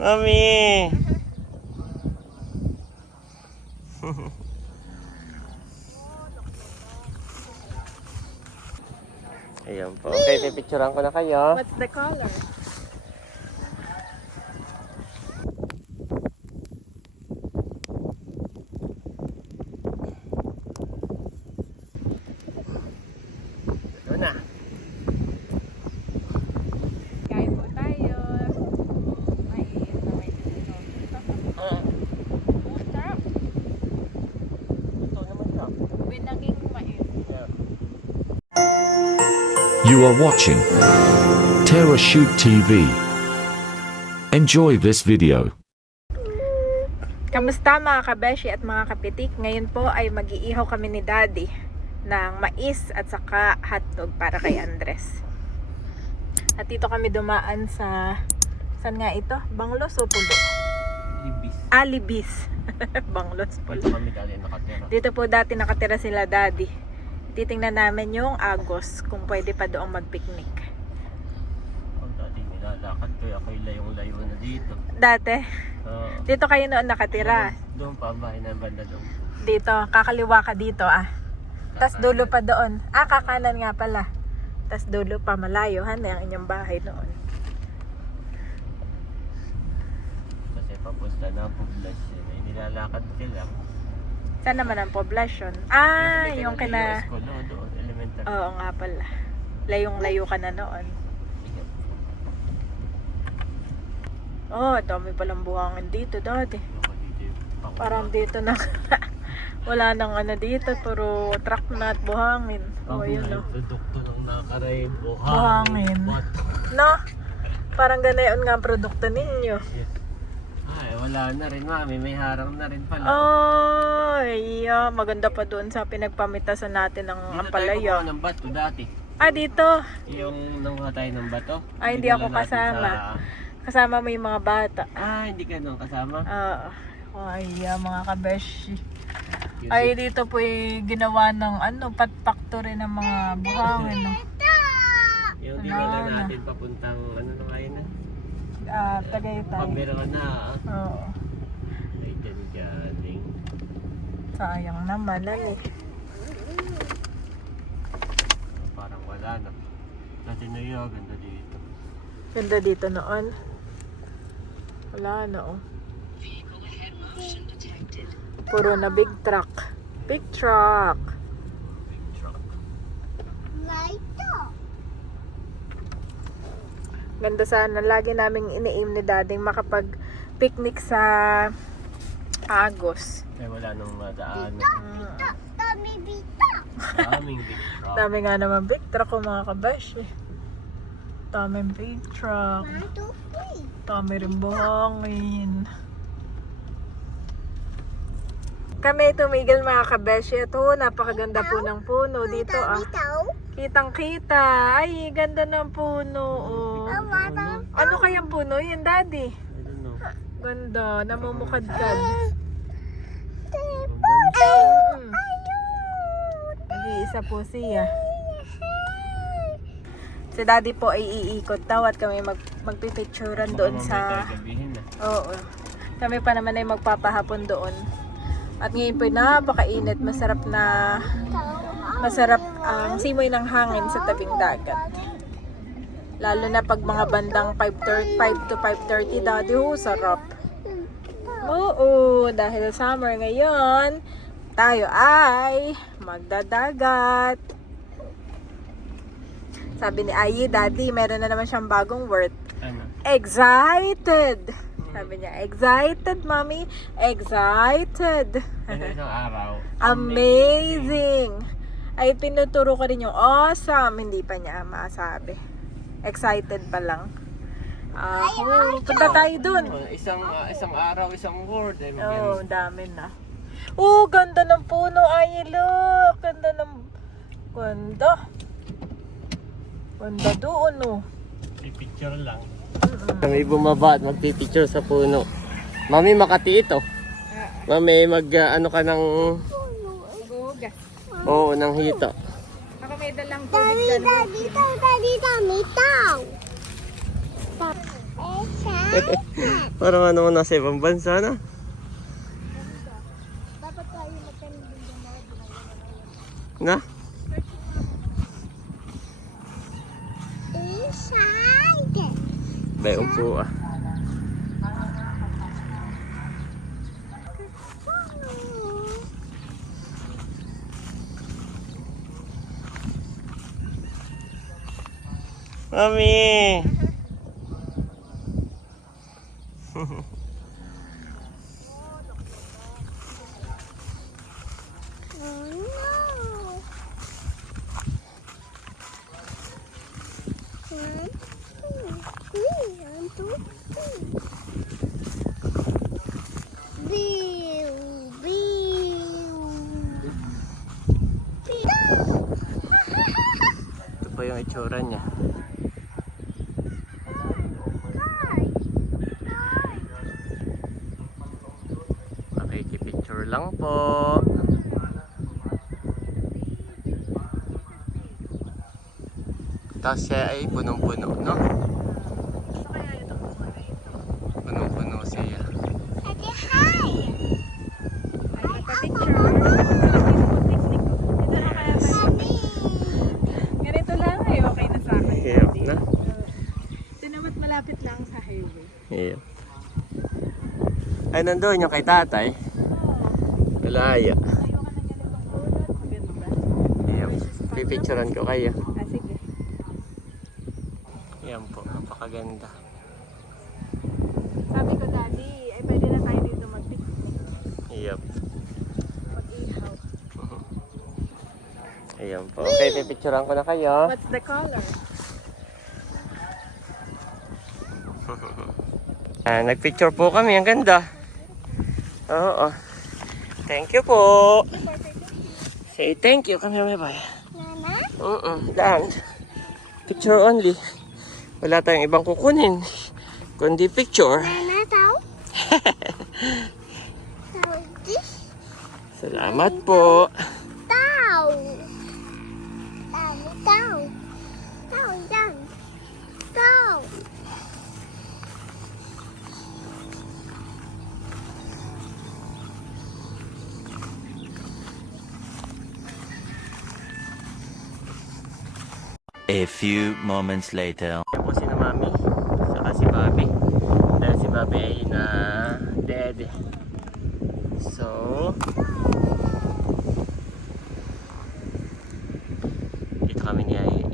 Mami! Ayan po. Okay, pipicturean ko na kayo. What's the color? Ito na. Kain po tayo. Mainit na may dito. Sarap. Ito naman siya. Binaging mais. Yeah. You are watching Terra Shoot TV. Enjoy this video. Kamusta mga kabeshi at mga kapitik? Ngayon po ay mag-iihaw kami ni Daddy ng mais at saka hotdog para kay Andres. At dito kami dumaan sa... Saan nga ito? Banglos o Pulo? Libis. Libis. Banglos, Pulo. Ito kami dali nakatira. Dito po dati nakatira sila Daddy. Titingnan namin yung Agos kung pwede pa doong mag-picnic. Pag dati nilalakad ko, ako'y layong-layo na dito. Dati? Dito kayo noon nakatira. Doon pa, bahay na banda doon. Dito, kakaliwa ka dito Tas dulo pa doon. Kakanan nga pala. Tas dulo pa malayo, ang inyong bahay noon. Kasi papunta na ang poblasyon. Ay nilalakad sila. Saan naman ang poblasyon? Yung kina... School, doon, elementary. Oo nga pala. Layong-layo ka na noon. Dami palang buhangin dito dati. Parang dito na... Wala nang dito, puro truck na at buhangin. Yun Produkto ng nakaray, buhangin. No? Parang ganayon nga ang produkto ninyo. Ay, wala na rin, mami. May harang na rin pala. Maganda pa doon sa pinagpamitasan natin ng Dito ampalaya. tayo kumuha ng bato dati. Dito. Yung nanguha tayo ng bato. Hindi ako kasama. Kasama mo yung mga bata. Hindi ka nung kasama? Mga kabeshi. Dito po ginawa ng pat factory ng mga buhangin. No? Yung dinala natin papuntang na kayo na? Tagaytay. Pabira ka na. Oo. Ay, dyan. Sayang naman, Parang wala na. Dati na yun, ganda dito. Ganda dito noon. Wala na, Puro na big truck. Big truck. Ganda sana. Lagi naming ini-aim ni Daddy makapag-picnic sa Agos. Wala nang madaan. Daming big truck. Dami nga naman big truck mga kabeshi. Daming big truck. Dami rin buhangin. Kami tumigil mga kabeshi. Ito, napakaganda po ng puno dito Kitang kita. Ay, ganda ng puno Ano kayang puno yun, Daddy? I don't know. Ganda, namumukadkad. Nag-iisa po siya. Si Daddy po ay iikot daw at kami magpipicturan doon sa... Oo. Kami pa naman ay magpapahapon doon. At ngayon po napakainit, masarap ang simoy ng hangin sa tabing dagat. Lalo na pag mga bandang 5 to 5:30, Daddy, sarap. Oo, dahil summer ngayon, tayo ay magdadagat. Sabi ni Ayi, Daddy, meron na naman siyang bagong word. Excited! Sabi niya, excited, Mommy. Excited. Isang araw. Amazing. Ay, tinuturo ko rin yung awesome. Hindi pa niya masabi. Excited pa lang. Punta tayo dun. Isang araw, isang word. Dami na. Ganda ng puno. Ay, look. Ganda. Ganda doon, Picture lang. Kami bumaba at magpipicture sa puno. Mami, Makati ito. Mami, ano ka ng... Buhugas. Oo, ng hito. Ako may dalang tubig dalawa. Daddy, Parang ano nasa ibang bansa na. Dapat tayo magkaroon din Na? inside. Bay, upo ah. Mami! Oh no. One, two, Bill, Ito pa yung itsura niya. Makikipicture lang po. Tapos siya ay punong-puno, no? Punong-puno siya. Ate, hi. Ganito lang ay okay na sa akin. Hirap na. Ito naman malapit lang sa highway. Hirap. Ay, nandun yung kay tatay. Malaya. Tayo ka ng ganitong ulot. Maganda. Hirap. Pipicturean ko kayo. Ah, sige. Yan po, napakaganda. Sabi ko, Daddy, ay pwede na tayo dito mag-picnic. Yep. Mag-ihaw. Ayan po. Okay, pipicturean ko na kayo. What's the color? Nagpicture po kami. Ang ganda. Oo. Thank you po. Say thank you. Come here, bye. Nana? Daan. Picture only. Wala tayong ibang kukunin. Kundi picture. Nana, tao? Tao, this? Salamat po. Tao. Tao. Tao, yan. Tao. A few moments later. Yan po si na Mami. Saka si Bobby. Dahil si Bobby ay na dead. So, dito kami ni Ay.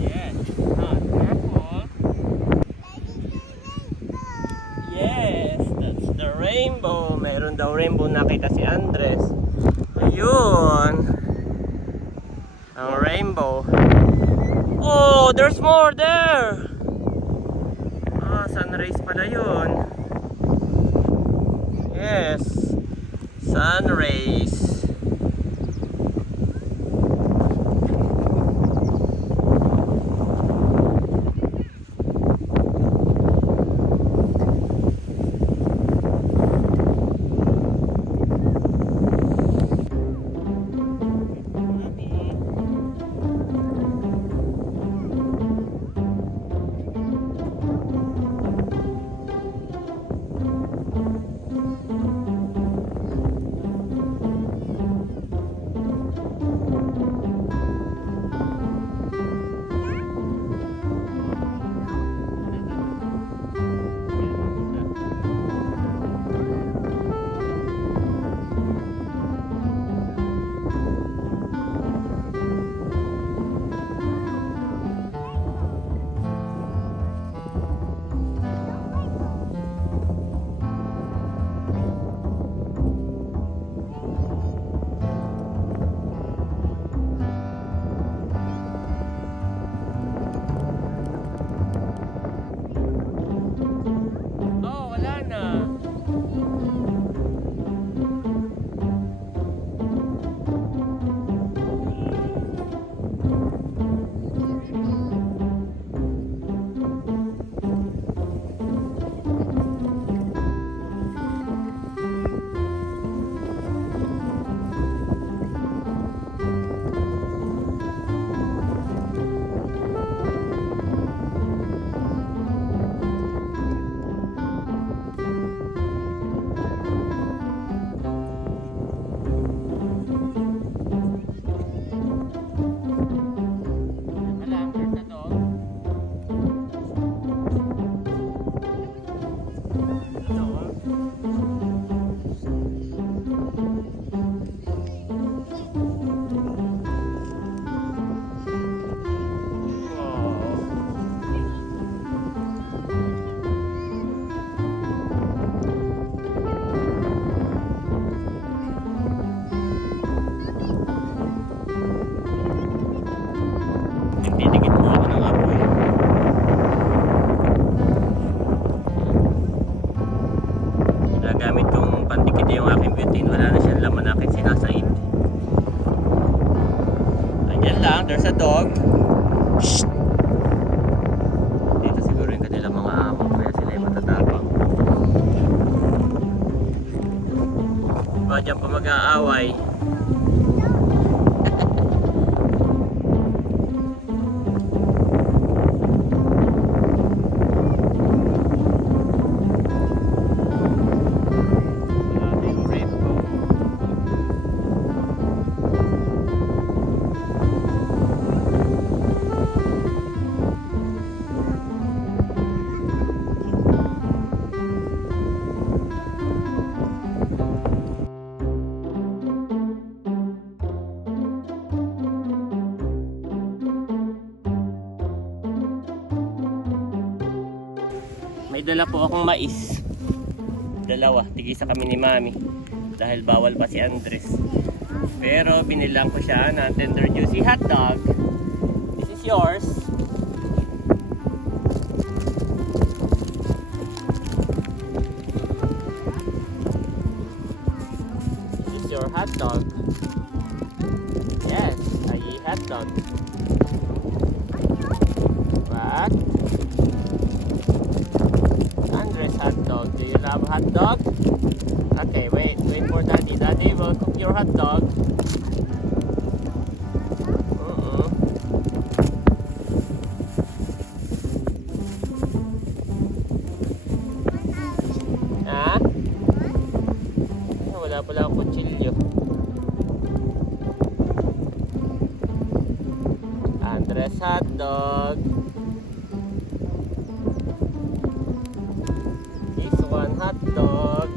Yes, it's not careful. Yes, that's the rainbow. Meron daw rainbow nakita si Andres. Ayun. Ang rainbow. Oh, there's more there. Ah, sun rays pala yun. Yes. Sun rays. puno. Nagdidikit mo ako ng apoy. Ginagamit kong pandikit yung aking butane. Wala na siyang laman na aking sinasaid. Andyan lang, there's a dog. Shh! Dito siguro yung kanilang mga amo, kaya sila yung matatapang. Diba dyan pa mag-aaway? May dala po akong mais. Dalawa, tigisa kami ni Mami. Dahil bawal pa si Andres. Pero binilang ko siya ng tender juicy hot dog. This is yours. This is your hot dog. Yes, I eat hot dog. What? Andres hot dog. Do you love hot dog? Okay, wait for Daddy. Daddy will cook your hot dog. Ha? Wala pala akong kutsilyo. Andres hot dog. This one hot dog.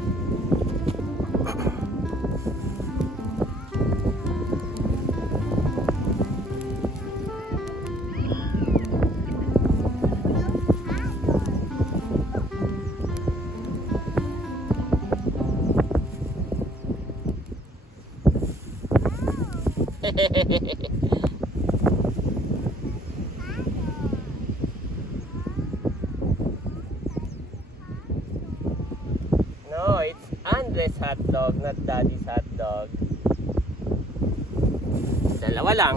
No, it's Andres hot dog, not Daddy's hot dog. Dalawa lang.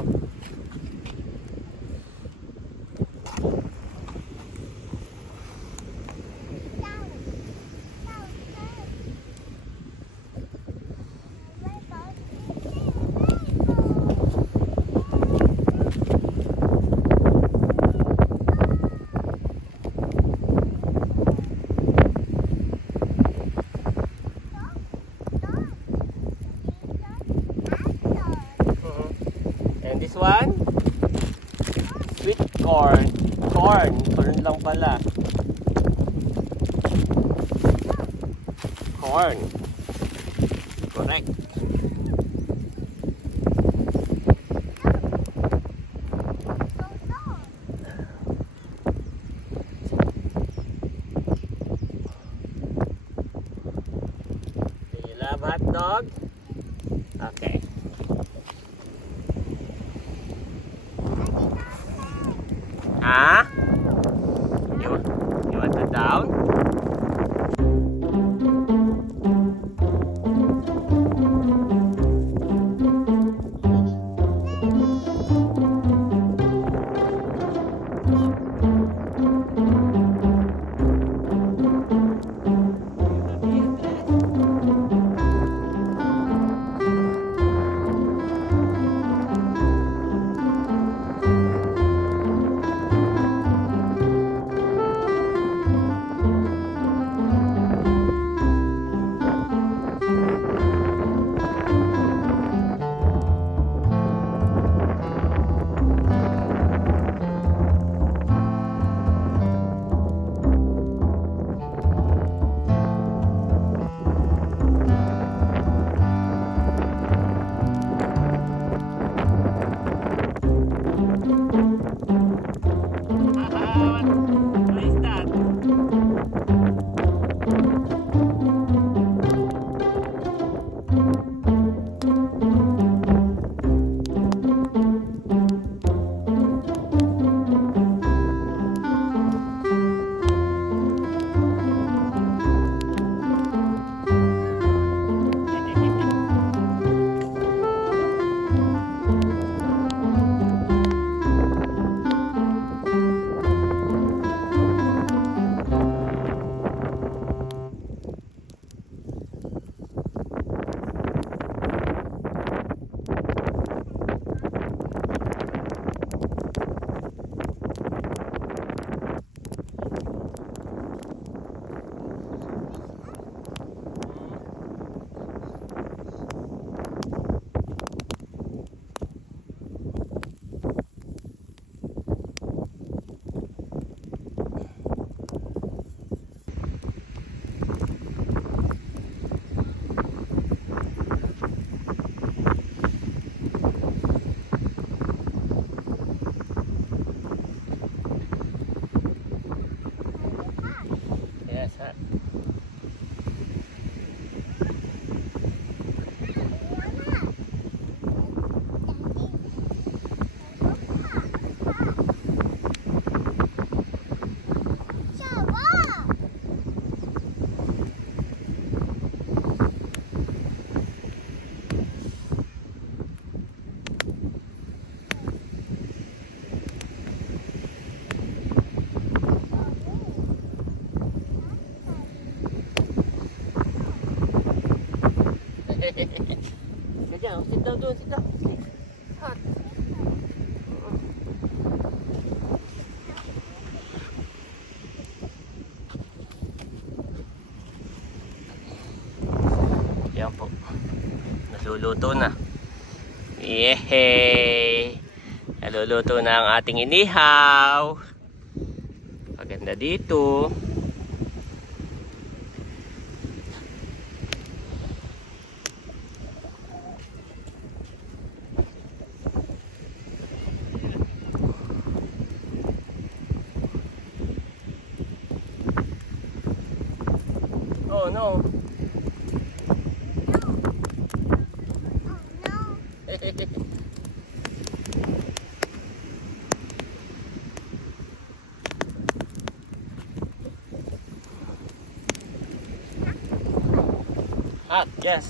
And this one? Sweet corn. Corn lang pala. Corn. Correct. Do you love hot dog? Okay. Ah? You want it down? Yes, ha? Ganyan, sit down doon, sit down. Hot. Yan po. Naluluto na. Yehey! Naluluto na ang ating inihaw. Maganda dito. Oh no. Hot, yes.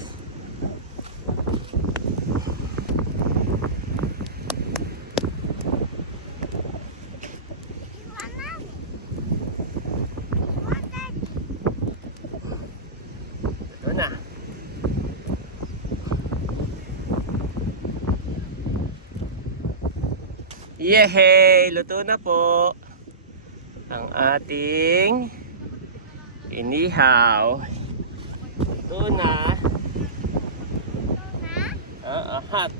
Ito na. Yehey! Luto na po ang ating inihaw. Luto na. Hot.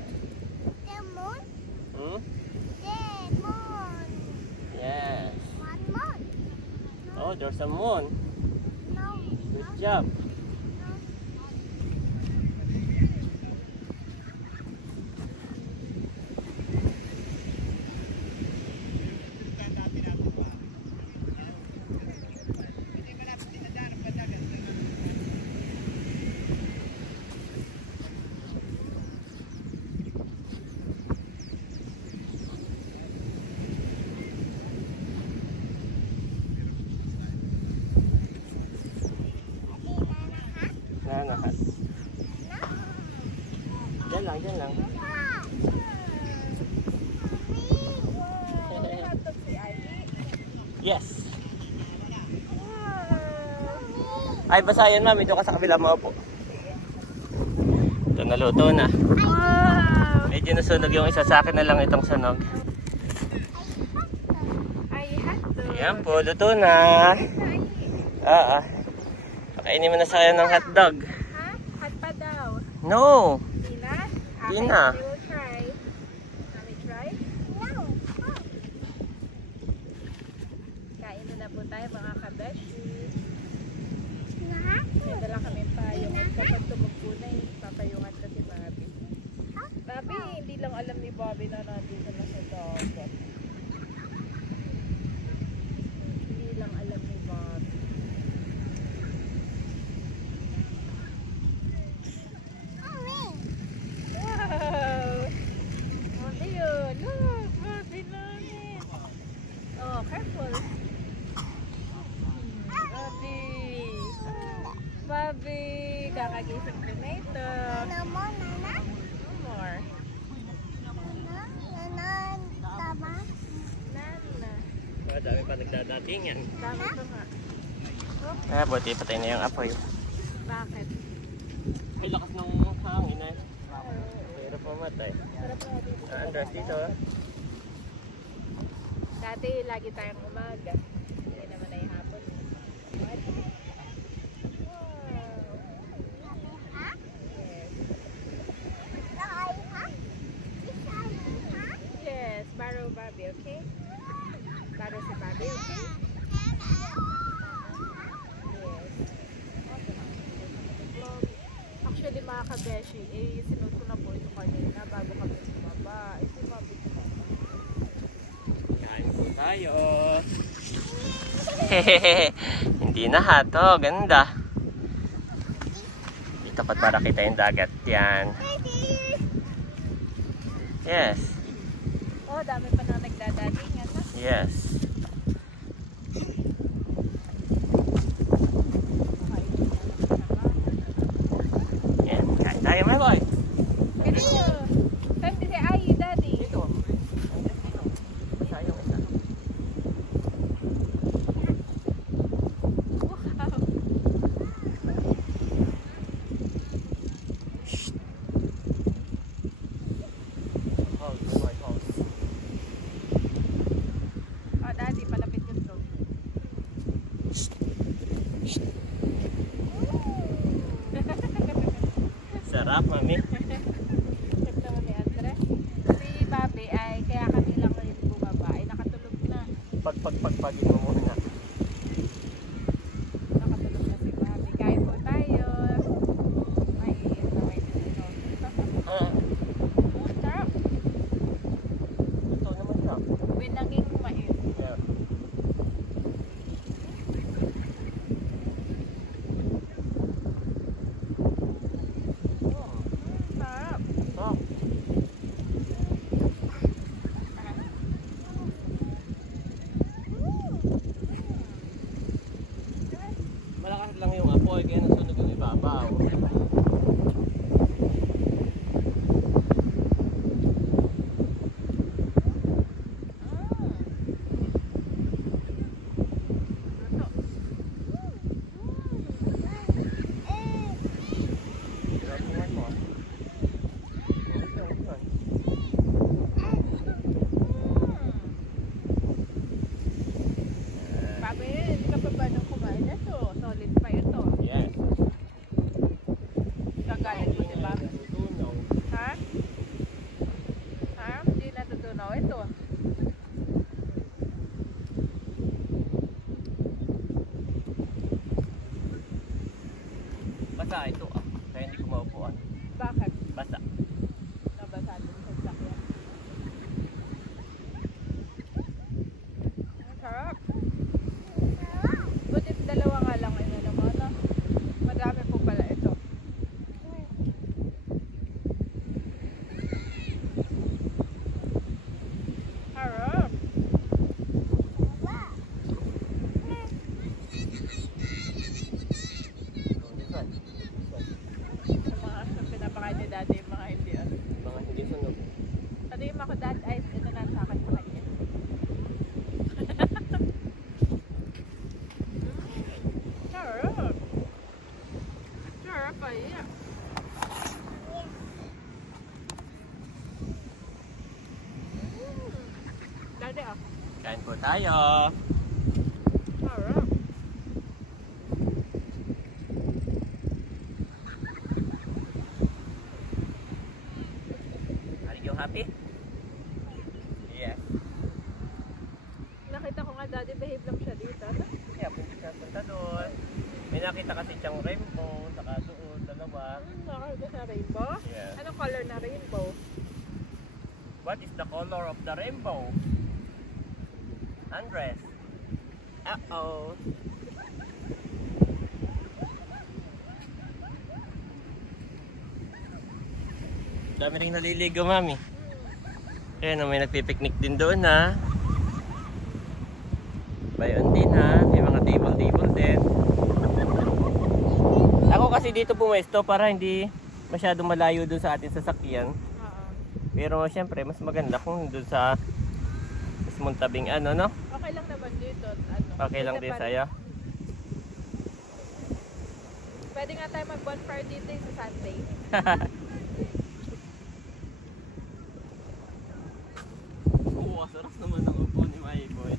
Lemon. Hmm? Lemon. Yes. One more. Oh, there's a moon. No. Good job. Nanahat. Diyan lang, diyan lang. Yes. Ay, basa yan, mami. Doon ka sa kabila mo po. Ito, naluto na. Medyo nasunog yung isa. Sa akin na lang itong sunog. Ayan po, luto na. Pakainin mo na sa kanya ng hotdog. Ha? Hot pa daw. No. Di na? Di na. We will try. Can we try? No. Kain na po tayo mga kabeshi. Na? May dala kami payong. At kapag tumugpo na papayungan ka si Bobby. Bobby, hindi lang alam ni Bobby na nandito na sa dagat. Hindi lang alam ni Bobby. Bobby! Kakagising ko na ito. Nana mo, nana. More. Nana, nana, tama. Nana. Dami pa nagdadatingan. Dami pa nga. Buti patay na yung apoy. Bakit? Ay, lakas ng hangin eh. Mahirap mamatay. Sarap na dito. Andres dito. Dati lagi tayong umaga. Hindi naman ay hapon. What? Ha? Yes. Nakay, ha? Isay, ha? Yes, borrow Bobby, okay? Borrow si Bobby, okay? Yes. Actually mga kabeshi, sinuot ko na po ito kanina bago kami sumaba. Si Bobby sumaba. Kain po tayo. Hindi na hato. Ganda. Dito pat para kita yung dagat. Yan. Yes. Oh, dami pa na nagdadatingan na. Yes. Yan. Kain tayo, my boy. Ganito. Time to say ay, daddy. Dito. Basta yung isa. Wow. Hold, my boy, hold. Oh, daddy, palapit yung to. Sarap, mami. Trip naman ni Andre. Si Bobby ay kaya kami lang rin bumaba ay nakatulog na. Pagpagpagpagin mo muna. Nakatulog na si Bobby. Kain po tayo. May may dito. Ah, Sarap. ito naman siya. Winanging mais. Yeah. Sarap. Oh. Malakas lang yung apoy kaya nasunog yung ibabaw. Grabe mo. Bobby, hindi ka pa ba nung kumain na to? Solid pa ito. Yes. Kagalit mo si Bobby. Natutunaw. Ha? Ha? Hindi natutunaw ito. Basta ito ah. Kaya hindi ko maupuan. Bakit? Basta. Nabasa din sa sakyan. Ang sarap. Buti dalawa nga lang ay naman. No? Madami po pala ito. Harap. Sa mga pinapakain ni daddy yung mga hindi ano. Mga hindi sunog. Ano yung ako dad ice? Ito na sa akin sa kanya. Sarap. Sarap pa iya. Daddy ah. Kain po tayo. Sarap. Are you happy? Yes. Nakita ko nga daddy behave lang siya dito. Kaya punta doon. May nakita kasi siyang rainbow, saka doon, dalawa. Nakita sa rainbow? Yeah. Anong color na rainbow? What is the color of the rainbow? Andres. Uh-oh. Dami rin naliligo, mami. Ayan, may nagpipiknik din doon, ha. Bayon din, ha. May mga table din. Ako kasi dito pumesto para hindi masyadong malayo dun sa ating sasakyan. Oo. Pero syempre, mas maganda kung dun sa mismong tabing ano, no? Okay lang naman dito. Ano, Okay lang din sa'yo. Pwede nga tayo mag-bonfire dito sa Sunday. Oo, sarap naman ang upo ni My Boy.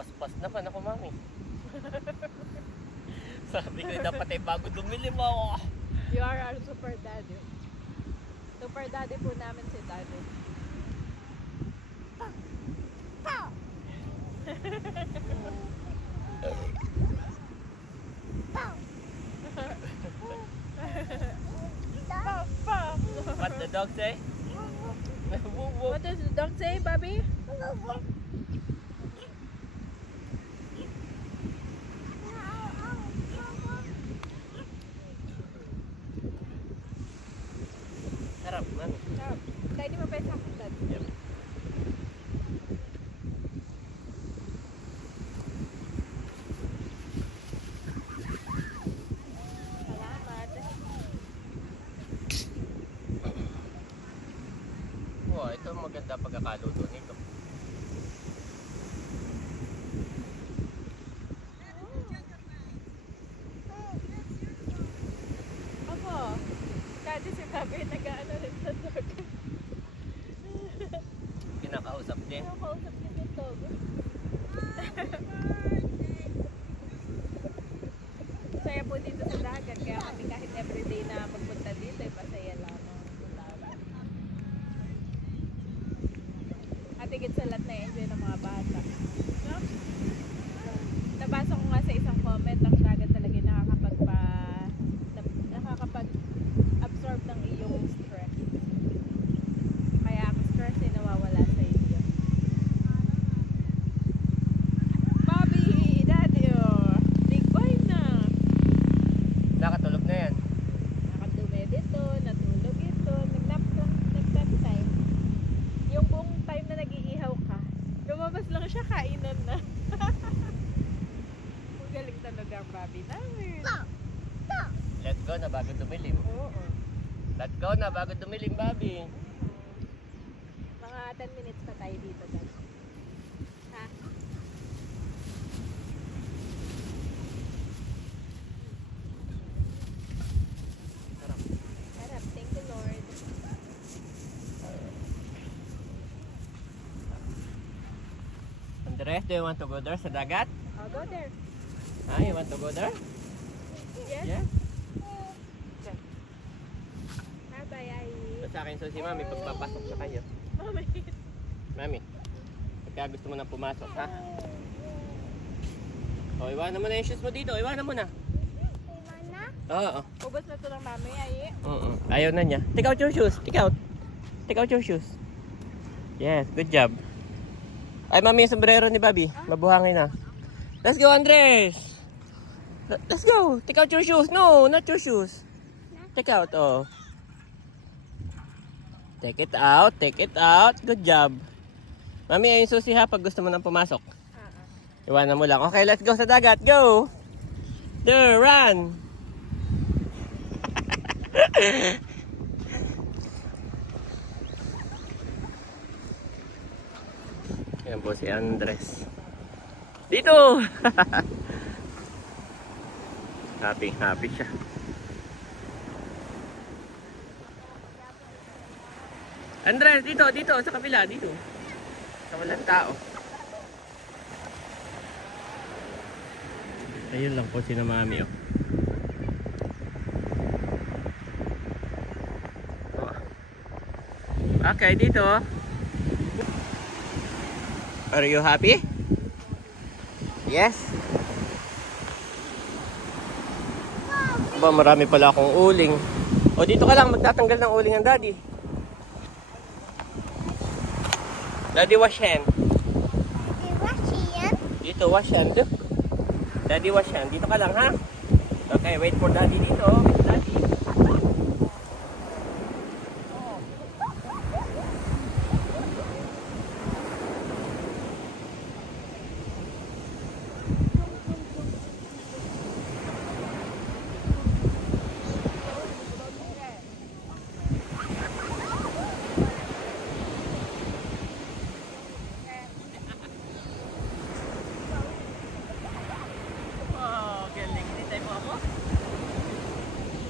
Paspas naman ako, Mami. Sabi ko dapat ay bago dumili mo ako. You are our super daddy. Super daddy po namin si daddy. What the dog say? Woo, woo. What does the dog say, Bobby? Sarap, Mami. Kaya di mapay sa akin, Dad. Yep. Salamat. Wow, ito maganda pagkakaluto nito. Ako, dati si Bobby nag-ano rin sa dog. Kinakausap din. Ano kausap niya sa dog? Saya po dito sa dagat, kaya kami kahit everyday na magpunta dito, masaya lamang sa dagat. At higit sa lahat na-enjoy ng mga bata. No? Nabasa ko nga sa isang comment, ang dagat talaga nakakapag-absorb ng iyong stress. Kaya ang stress ay nawawala sa iyo. Bobby! Daddy! Oh. Big boy na! Nakatulog na yan. Nakadumi dito, natulog ito, nag-nap time. Yung buong time na nag-iihaw ka, lumabas lang siya, kainan na. Ang galing talaga ang Bobby namin. Let's go na bago dumilim. Oo. Let's go na bago dumilim, Bobby. Mga 10 minutes pa tayo dito, Dad. Ha? Sarap. Thank you, Lord. Andres, do you want to go there sa dagat? I'll go there. Ah, you want to go there? Yes? Yeah. Bye-bye, Ai. Sa akin, so si Mami, pagpapasok na kayo. Mami. Mami, pagka gusto mo na pumasok, ha? O, iwanan mo na yung shoes mo dito. Iwanan mo na. Mana? Oo. Ubus na ito ng Mami, Ai. Ayaw na niya. Take out your shoes. Take out. Take out your shoes. Yes, good job. Ay, Mami, yung sombrero ni Bobby. Mabuhangin na. Let's go, Andres! Let's go! Take out your shoes. No, not your shoes. Take out, oh. Take it out. Take it out. Good job. Mami, ayun susi ha pag gusto mo nang pumasok. Iwanan mo lang. Okay, let's go sa dagat. Go! There, run! Yan po si Andres. Dito! Happy siya. Andres, dito, sa kabila, dito. Sa walang tao. Ayun lang po si na Mami, oh. Okay, dito. Are you happy? Yes? Ba, marami pala akong uling. O, dito ka lang magtatanggal ng uling ng Daddy. Daddy wash hand. Di ba siya? dito, wash hand. Look. Daddy, wash hand. Dito ka lang, ha? Okay, wait for daddy dito. Wait, daddy. Wow, galing. Hinintay mo ako?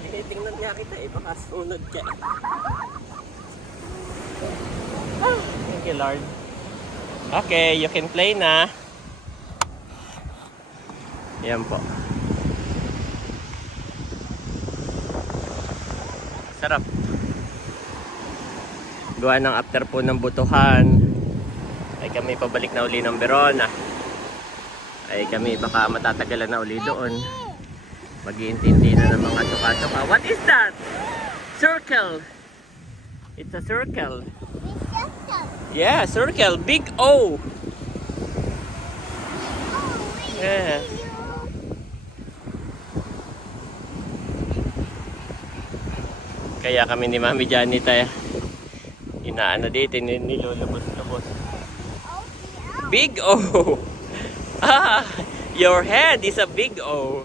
Tinitingnan nga kita eh, baka sunod ka. Thank you, Lord. Okay, you can play na. Yan po. Sarap. Gawa ng after po ng butuhan, ay kami pabalik na uli ng Verona. Ay kami baka matatagalan na uli doon. Mag-iintindi na ng mga tuka-tuka. What is that? Circle. It's a circle. Yeah, circle. Big O. Yeah. Kaya kami ni Mami Janita inaano dito, nilulubos-lubos. Big O. Ah, your head is a big O.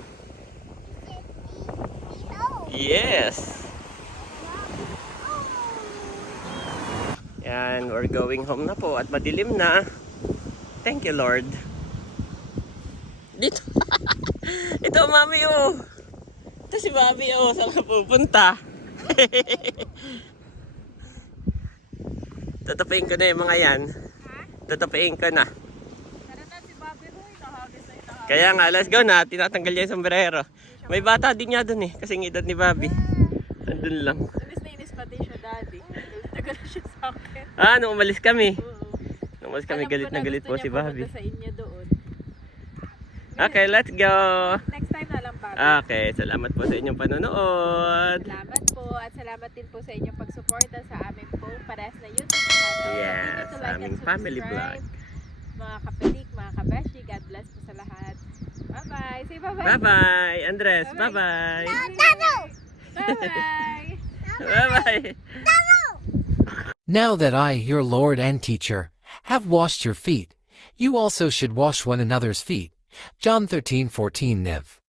Yes. Yan, we're going home na po at madilim na. Thank you, Lord. Dito. Ito, Mami O. Ito si Mami O. Saan ka pupunta? Tatapain ko na yung mga yan. Tatapain ko na. Kaya nga, let's go na. Tinatanggal niya yung sombrero. May bata din niya dun eh. Kasing edad ni Bobby. Andun lang. Inis na inis pati siya, daddy. Tagal siya sa akin. Ah, nung umalis kami. Oo. Nung umalis kami, Alam ko galit na galit po gusto si niya Bobby. pumunta sa inyo doon. Okay, let's go. Next time na lang, Bobby. Okay, salamat po sa inyong panonood. Salamat po at salamat din po sa inyong pagsuporta sa aming po parehas na YouTube channel. Yes, Continue to like and aming family subscribe. vlog. Mga kapilik, mga kabeshi, God bless po sa lahat. Bye-bye. Say bye-bye. Bye-bye, Andres. Bye-bye. Bye-bye. Bye-bye. Bye-bye. Now that I, your Lord and teacher, have washed your feet, you also should wash one another's feet. John 13:14 Nev.